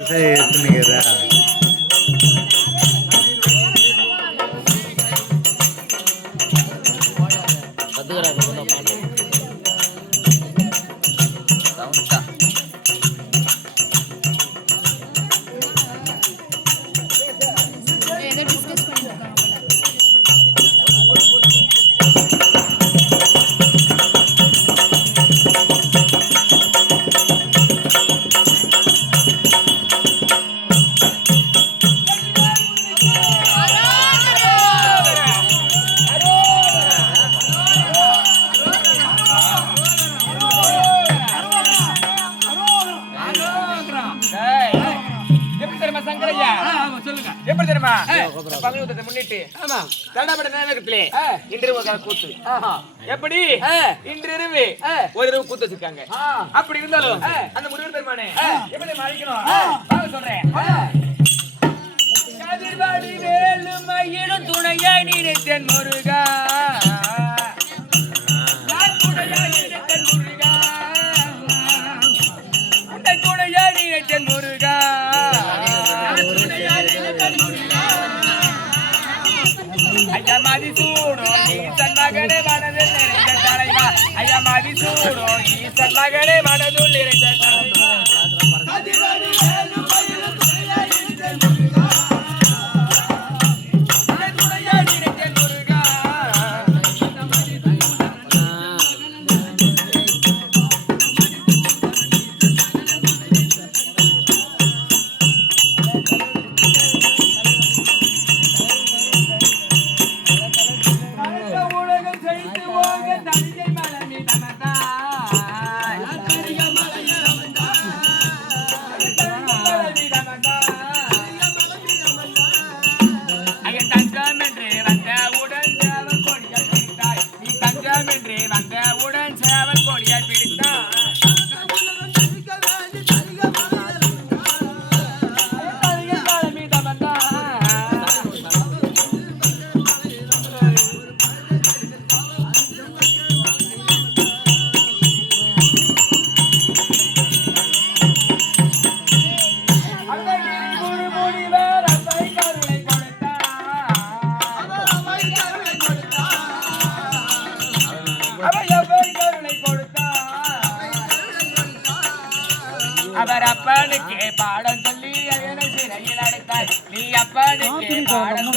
எத்தனைக்கிறா முன்னிட்டு இன்று கூத்து எப்படி இன்றிரவு ஒரு இரவு கூத்து வச்சிருக்காங்க. அப்படி இருந்தாலும் அந்த முடிவு பெருமானே எப்படி அழைக்கணும் சொல்றேன். கதிர்வாடி வேலுமையிலும் துணையாய் நினைத்தேன் முருகா, துணையாய் நினைத்தேன் முருகா, உன்னை துணையாய் நினைத்தேன் முருகா, ஐயா மதிசூடோ ஈசன் மகனே மனதில் நிறைந்த தலைவா, ஐயா மதிசூடோ ஈசன் மகனே மனதில் நிறைந்த தலைவா, அவர் அப்பனுக்கு பாடம் சொல்லி அதனை சிறையில் அடைத்தாய், நீ அப்பனுக்கு பாடம்